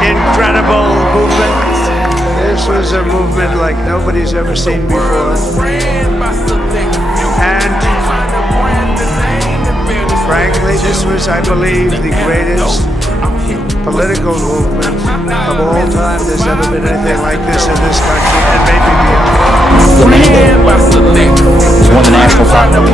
Incredible movement. This was a movement like nobody's ever seen before. And frankly, this was, I believe, the greatest political movement of all time. There's never been anything like this in this country, and maybe beyond. It's won the national title.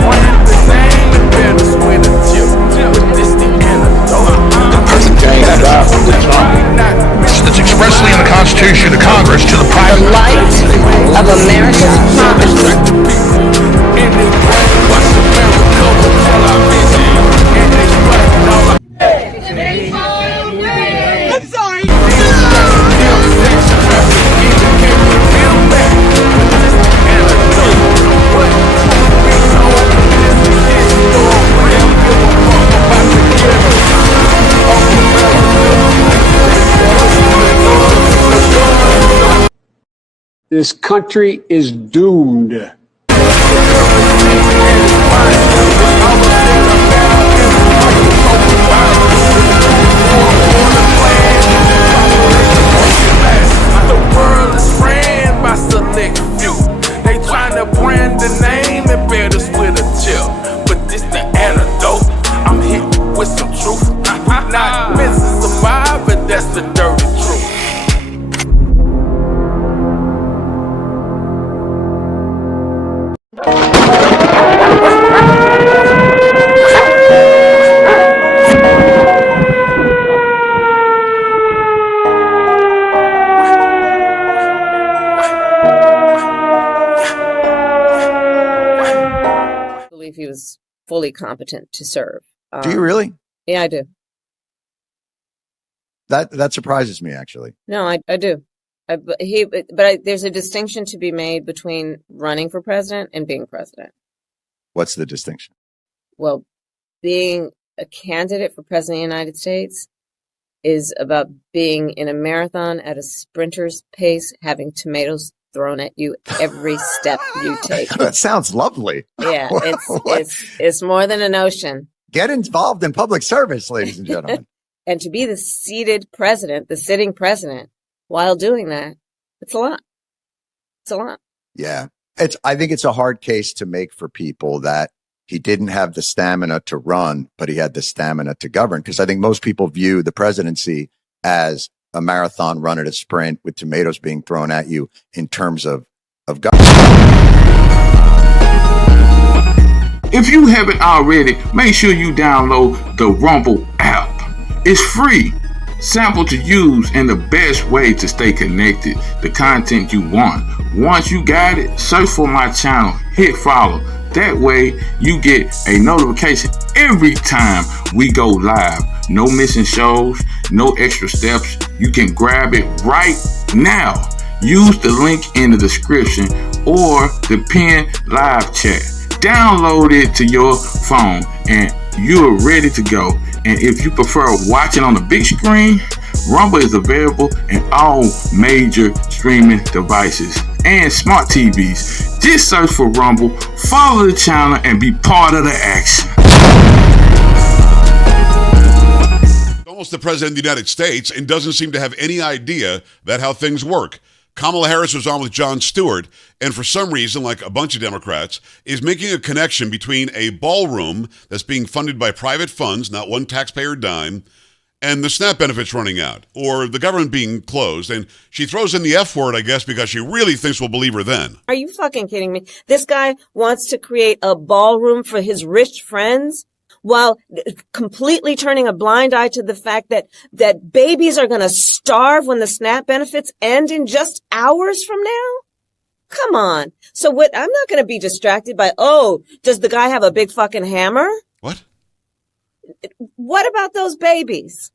That's expressly in the Constitution of Congress to the private light of America's promise. I'm sorry. This country is doomed. The world is ran by select few. They trying to brand the name and bear us with a chill. But this the antidote. I'm hit with some truth. Not meant to survive, but that's the dirty truth. I believe he was fully competent to serve. Do you really? Yeah, I do. That surprises me, actually. No, I do. There's a distinction to be made between running for president and being president. What's the distinction? Well, being a candidate for president of the United States is about being in a marathon at a sprinter's pace, having tomatoes thrown at you every step you take. That sounds lovely. Yeah, it's more than a notion. Get involved in public service, ladies and gentlemen. And to be the seated president, the sitting president, while doing that, it's a lot. It's a lot. Yeah. I think it's a hard case to make for people that he didn't have the stamina to run, but he had the stamina to govern. Because I think most people view the presidency as a marathon run at a sprint with tomatoes being thrown at you in terms of government. If you haven't already, make sure you download the Rumble app. It's free, simple to use, and the best way to stay connected, the content you want. Once you got it, search for my channel, hit follow. That way you get a notification every time we go live. No missing shows, no extra steps. You can grab it right now. Use the link in the description or the pinned live chat. Download it to your phone and you're ready to go. And if you prefer watching on the big screen, Rumble is available in all major streaming devices and smart TVs. Just search for Rumble, follow the channel, and be part of the action. Almost the president of the United States and doesn't seem to have any idea about how things work. Kamala Harris was on with Jon Stewart, and for some reason, like a bunch of Democrats, is making a connection between a ballroom that's being funded by private funds, not one taxpayer dime, and the SNAP benefits running out, or the government being closed. And she throws in the F word, I guess, because she really thinks we'll believe her then. Are you fucking kidding me? This guy wants to create a ballroom for his rich friends while completely turning a blind eye to the fact that babies are going to starve when the SNAP benefits end in just hours from now? Come on. So I'm not going to be distracted by, oh, does the guy have a big fucking hammer? What? what about those babies?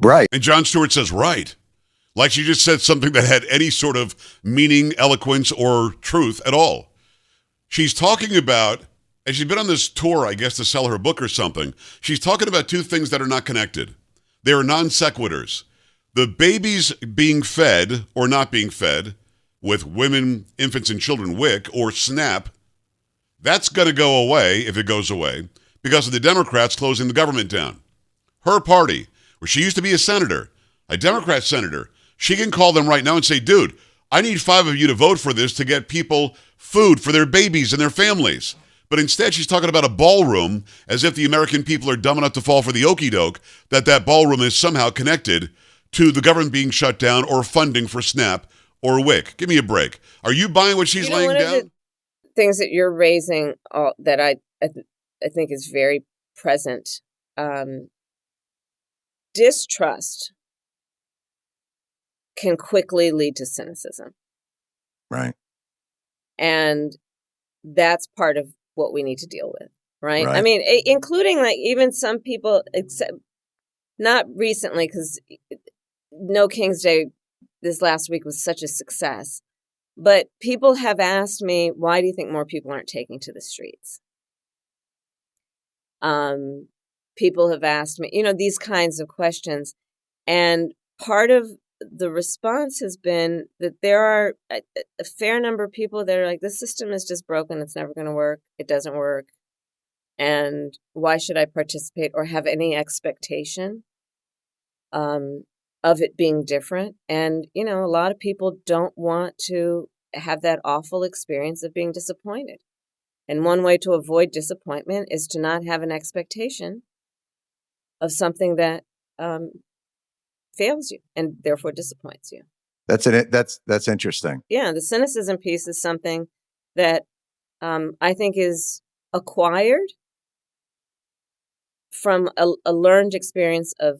Right. And Jon Stewart says, right. Like she just said something that had any sort of meaning, eloquence, or truth at all. She's talking about, and she's been on this tour, I guess, to sell her book or something. She's talking about two things that are not connected. They are non sequiturs. The babies being fed or not being fed with Women, Infants, and Children, WIC, or SNAP, that's going to go away, if it goes away, because of the Democrats closing the government down. Her party, where she used to be a senator, a Democrat senator, she can call them right now and say, dude, I need 5 of you to vote for this to get people food for their babies and their families. But instead, she's talking about a ballroom as if the American people are dumb enough to fall for the okie doke, that ballroom is somehow connected to the government being shut down or funding for SNAP or WIC. Give me a break. Are you buying what she's laying down? One of the things that you're raising that I think is very present, distrust can quickly lead to cynicism. Right. And that's part of what we need to deal with, right? I mean, including like even some people, except not recently, because No King's Day this last week was such a success. But people have asked me, why do you think more people aren't taking to the streets? People have asked me, these kinds of questions. And part of the response has been that there are a fair number of people that are like, this system is just broken. It's never going to work. It doesn't work. And why should I participate or have any expectation of it being different? And, a lot of people don't want to have that awful experience of being disappointed. And one way to avoid disappointment is to not have an expectation of something that fails you and therefore disappoints you. That's interesting. Yeah, the cynicism piece is something that I think is acquired from a learned experience of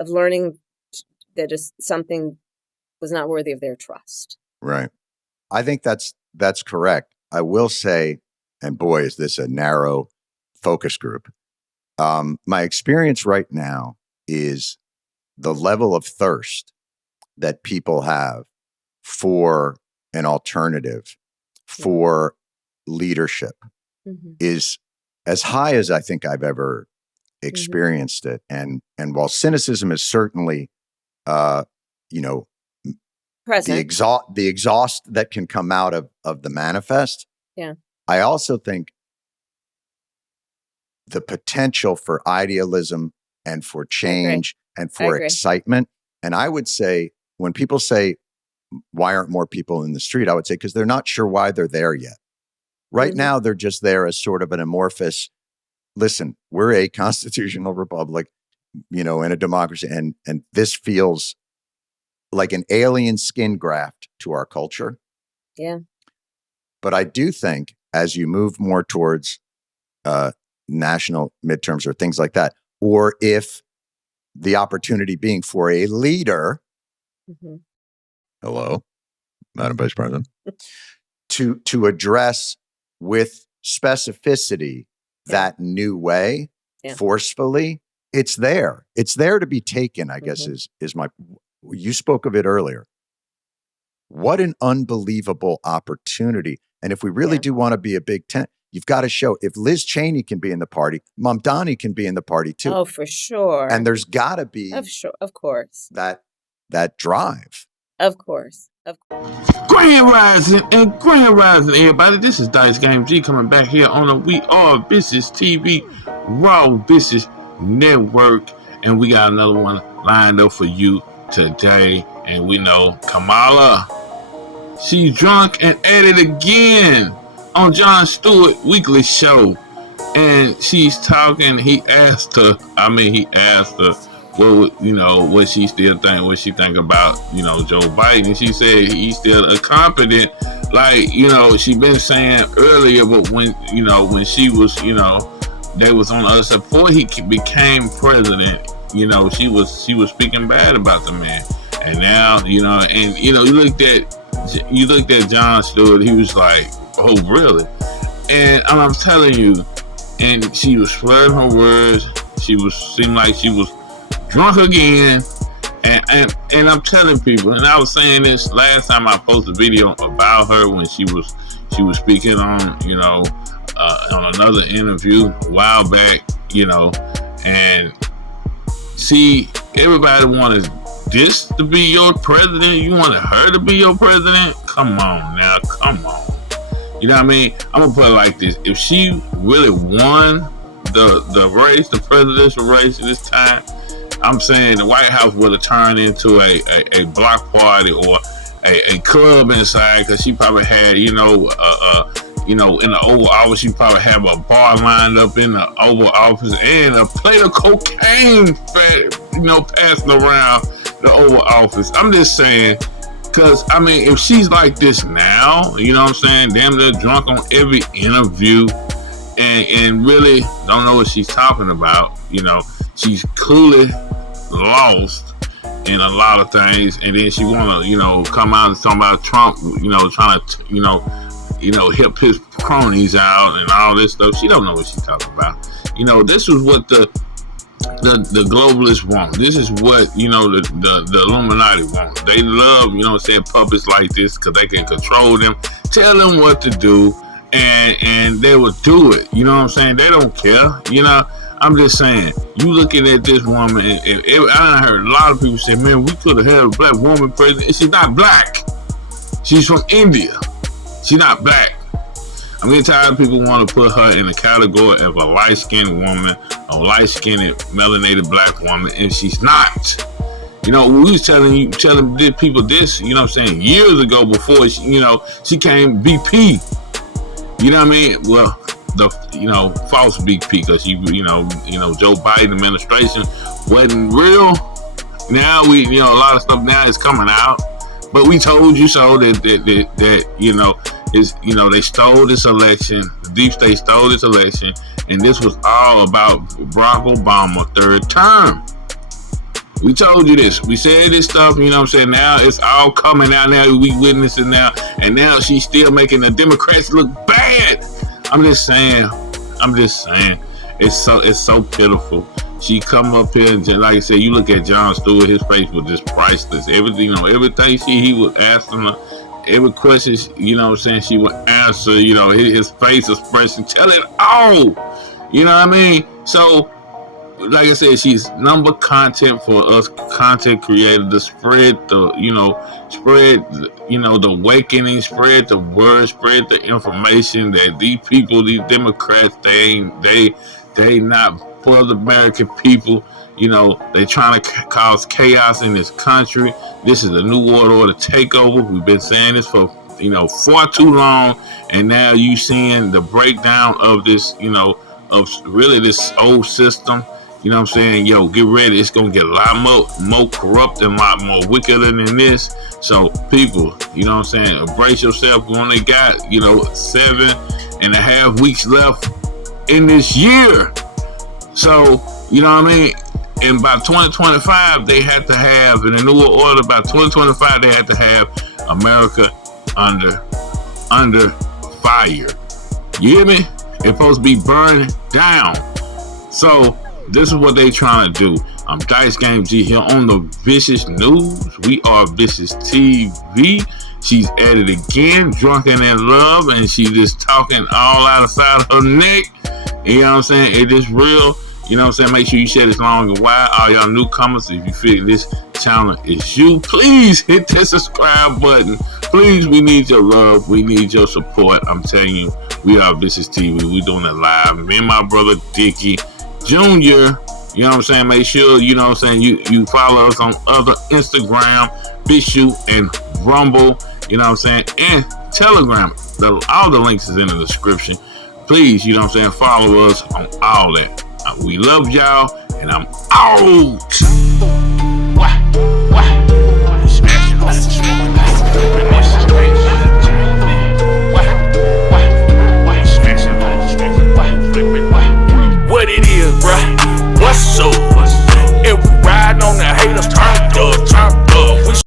learning that something was not worthy of their trust. Right. I think that's correct. I will say, and boy, is this a narrow focus group. My experience right now is the level of thirst that people have for an alternative, for leadership, is as high as I think I've ever experienced it. And while cynicism is certainly, present, the exhaust that can come out of the manifest. Yeah. I also think the potential for idealism and for change and for excitement. And I would say, when people say, why aren't more people in the street? I would say, because they're not sure why they're there yet. Right now, they're just there as sort of an amorphous, listen, we're a constitutional republic, and a democracy. And this feels like an alien skin graft to our culture. Yeah. But I do think as you move more towards national midterms or things like that, or if the opportunity being for a leader, hello, Madam Vice President, to address with specificity that new way, forcefully, it's there. It's there to be taken, I guess, is my, you spoke of it earlier. What an unbelievable opportunity. And if we really do want to be a big tent, you've got to show, if Liz Cheney can be in the party, Mamdani can be in the party too. Oh, for sure. And there's got to be, of course, that drive. Of course. Grand Rising, everybody. This is Dice Game G coming back here on the We Are VishusTv Raw Vicious Network. And we got another one lined up for you today. And we know Kamala, she's drunk and at it again on Jon Stewart weekly show. And she's talking, he asked her, what she still think, what she think about, Joe Biden. She said he's still incompetent. Like, she been saying earlier, but when she was, they was on the other side before he became president, she was speaking bad about the man. And now, you looked at Jon Stewart, he was like, oh, really? And I'm telling you, and she was slurring her words. Seemed like she was drunk again. And I'm telling people, and I was saying this last time I posted a video about her when she was speaking on, on another interview a while back, and see, everybody wanted this to be your president. You wanted her to be your president? Come on now, come on. You know what I mean? I'm gonna put it like this: if she really won the race, the presidential race this time, I'm saying the White House would have turned into a block party or a club inside, because she probably had, in the Oval Office, she probably have a bar lined up in the Oval Office and a plate of cocaine, passing around the Oval Office. I'm just saying, because, if she's like this now, you know what I'm saying, damn near drunk on every interview and really don't know what she's talking about, she's clearly lost in a lot of things, and then she want to, come out and talk about Trump, trying to, help his cronies out and all this stuff. She don't know what she's talking about. This is what the globalists want. This is what, the Illuminati want. They love, puppets like this because they can control them, tell them what to do, and they will do it. You know what I'm saying? They don't care. I'm just saying, you looking at this woman, and I heard a lot of people say, man, we could have had a black woman president. She's not black. She's from India. She's not black. I'm getting tired of people want to put her in the category of a light-skinned woman, a light-skinned, melanated black woman, and she's not. We was telling people this, years ago before, she came BP. You know what I mean? Well, the false BP, because Joe Biden administration wasn't real. Now a lot of stuff now is coming out, but we told you so that they stole this election. The deep state stole this election, and this was all about Barack Obama third term. We told you this. We said this stuff, now it's all coming out now. We witnessing now, and now she's still making the Democrats look bad. I'm just saying, it's so pitiful. She come up here and, like I said, you look at Jon Stewart, his face was just priceless. Everything, everything he was asking her, every question, she would answer, his face expression, tell it all. You know what I mean? So, like I said, she's number content for us content creators to spread the awakening, spread the word, spread the information that these people, these Democrats, they not for the American people. They trying to cause chaos in this country. This is a new world order takeover. We've been saying this for far too long, and now you seeing the breakdown of this, of really this old system. You know what I'm saying? Yo, get ready. It's going to get a lot more corrupt and a lot more wickeder than this. So, people, you know what I'm saying? Embrace yourself. We only got, 7.5 weeks left in this year. So, you know what I mean? And by 2025, they had to have, in the new order, by 2025, they had to have America under fire. You hear me? It's supposed to be burned down. So, this is what they trying to do. I'm Dice Game G here on the Vicious News. We are VishusTv. She's at it again, drunken in love, and she just talking all out of side of her neck. You know what I'm saying? It is real. You know what I'm saying? Make sure you share this long and wide. All y'all newcomers, if you feel this channel is you, please hit that subscribe button. Please, we need your love. We need your support. I'm telling you, we are VishusTv. We doing it live. Me and my brother Dickie Jr., you know what I'm saying? Make sure, you know what I'm saying, you follow us on other Instagram, Vishu and Rumble, you know what I'm saying, and Telegram. All the links is in the description. Please, you know what I'm saying, follow us on all that. We love y'all, and I'm out.